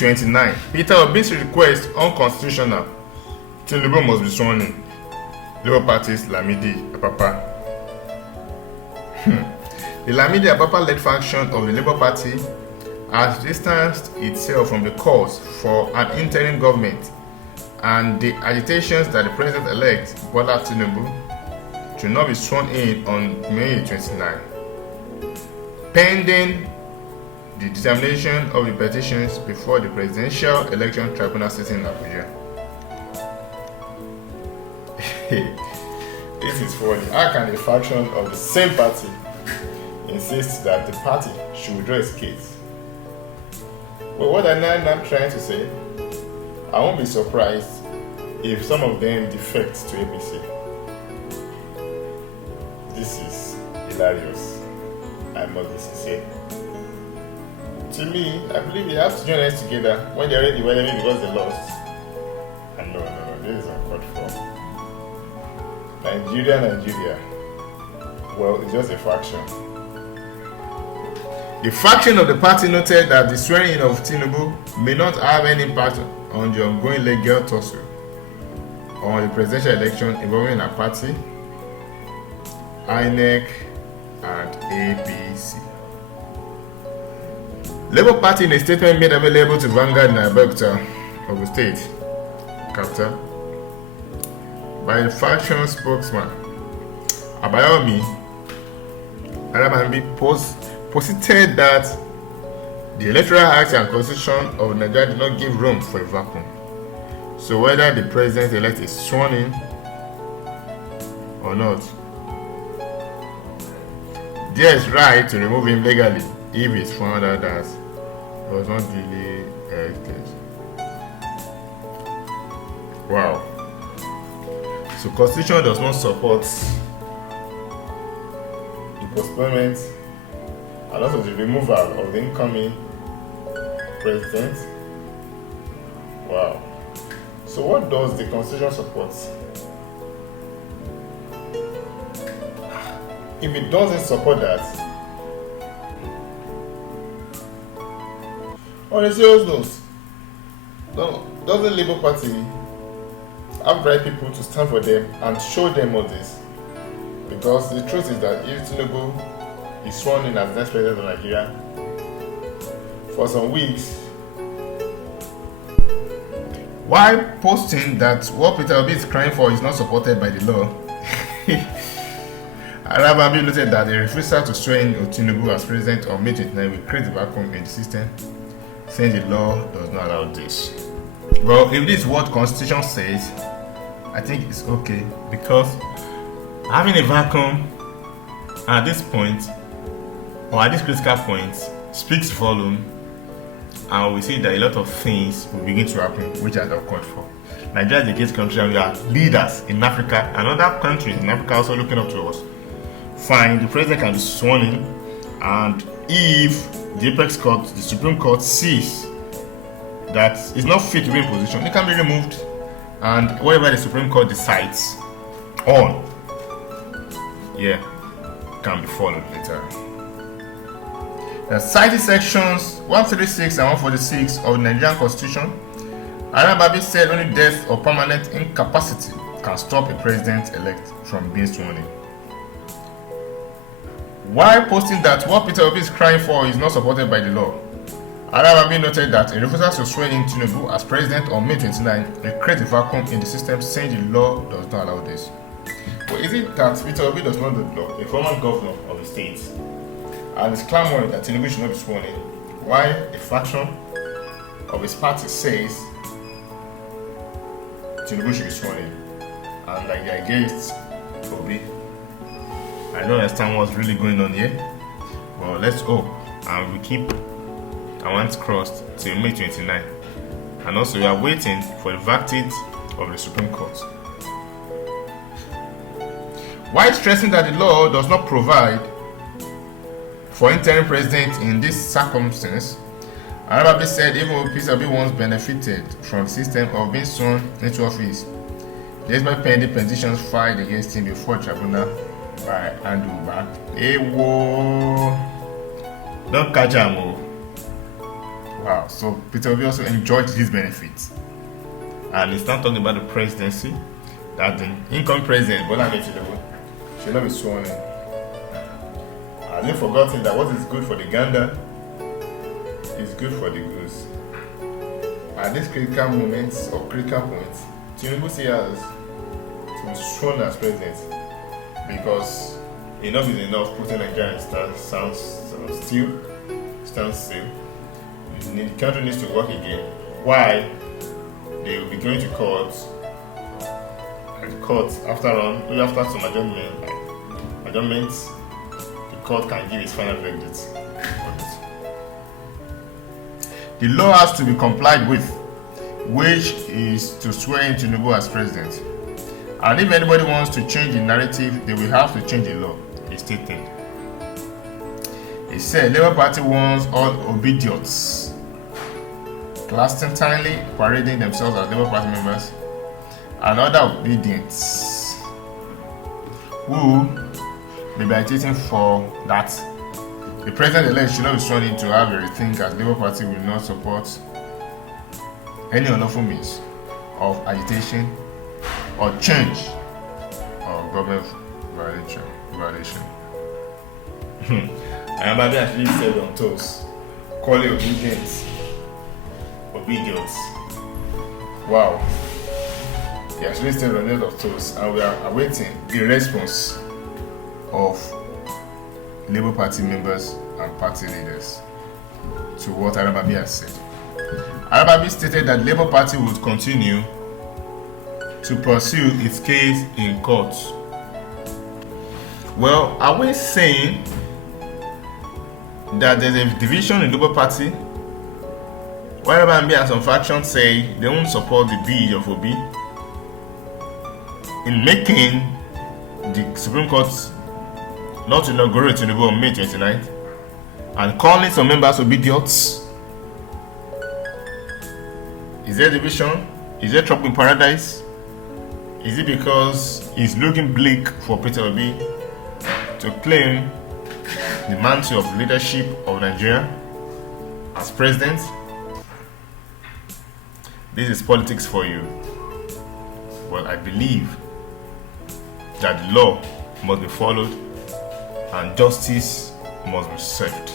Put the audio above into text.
29, Peter Obi's request unconstitutional. Tinubu must be sworn in. Labour Party's Lamidi Apapa. The Lamidi Apapa-led faction of the Labour Party has distanced itself from the calls for an interim government and the agitations that the President-elect Bola Tinubu should not be sworn in on May 29, pending the determination of the petitions before the Presidential Election Tribunal sitting in Abuja. This is funny. How can a faction of the same party insist that the party should withdraw its case? Well, what I'm now trying to say, I won't be surprised if some of them defect to APC. This is hilarious. I must be sincere. To me, I believe they have to join us together when they're already divided because they lost. And no, this is uncalled for. Nigeria. Well, it's just a faction. The faction of the party noted that the swearing-in of Tinubu may not have any impact on the ongoing legal tussle on the presidential election involving a party, INEC, and APC. Labour Party, in a statement made available to Vanguard in Abeokuta, Ogun State capital, by the faction spokesman Arabambi posited that the Electoral Act and Constitution of Nigeria did not give room for a vacuum. So whether the president-elect is sworn in or not, there is right to remove him legally if it's found out that he was not duly elected. Wow. So Constitution does not support the postponement and also the removal of the incoming president. Wow. So what does the Constitution support? If it doesn't support that, on a serious note, does the Labour Party have right people to stand for them and show them all this? Because the truth is that if Tinubu is sworn in as the next president of Nigeria, for some weeks, while posting that what Peter Obi is crying for is not supported by the law, Arabambi noted that the refusal to swear in Tinubu as president on May 29 will create a vacuum in the system, saying the law does not allow this. Well, if this is what Constitution says, I think it's okay, because having a vacuum at this point, or at this critical point, speaks volume, and we see that a lot of things will begin to happen which are not called for. Nigeria is a great country and we are leaders in Africa, and other countries in Africa also looking up to us. Fine, the president can be sworn in, and if the apex court, the Supreme Court, sees that it's not fit to be in position, it can be removed, and whatever the Supreme Court decides on, can be followed later. The cited sections 136 and 146 of the Nigerian Constitution, Arabambi said only death or permanent incapacity can stop a president-elect from being sworn in. While posting that what Peter Obi is crying for is not supported by the law, Arabambi noted that a refusal to swear in Tinubu as president on May 29 will create a vacuum in the system, saying the law does not allow this. But is it that Peter Obi does not know the law, a former governor of the state, and is clamoring that Tinubu should not be sworn in, while a faction of his party says Tinubu should be sworn in, and like they are against Obi? I don't understand what's really going on here. Well, let's hope, and we keep our hands crossed till May 29. And also, we are waiting for the verdict of the Supreme Court. While stressing that the law does not provide for interim president in this circumstance, Arabambi said even though Peter Obi once benefited from the system of being sworn into office, despite pending petitions filed against him before tribunal by Andrew back. Hey, whoa! Don't catch him, Wow. So Peter Obi also enjoyed these benefits. And he's not talking about the presidency, that the incoming president, Bola Ahmed Tinubu, should not be sworn in. Have you forgotten that what is good for the gander is good for the goose? At this critical moments or critical points, Tinubu still has to be sworn as president, because enough is enough. Putting Nigeria stand still. The country needs to work again. Why? They will be going to court. And court after some adjournments, the court can give its final verdict. The law has to be complied with, which is to swear in Tinubu as president. And if anybody wants to change the narrative, they will have to change the law, he stated. He said Labour Party wants all obedience, clandestinely parading themselves as Labour Party members, and other obedients who may be agitating for that the president-elect should not be sworn in to have a rethink, as Labour Party will not support any unlawful means of agitation or change of government violation. Arabambi actually said on toast, call it obedience. Wow. He actually said on of toast, and we are awaiting the response of Labour Party members and party leaders to what Arabambi has said. Arabambi stated that Labour Party would continue to pursue its case in court. Well, are we saying that there's a division in Labour Party? While Arabambi and some factions say they won't support the bid of Obi in making the Supreme Court not to inaugurate Tinubu on May 29th, and calling some members obedient. Is there division? Is there trouble in paradise? Is it because it's looking bleak for Peter Obi to claim the mantle of leadership of Nigeria as president? This is politics for you. Well, I believe that law must be followed and justice must be served.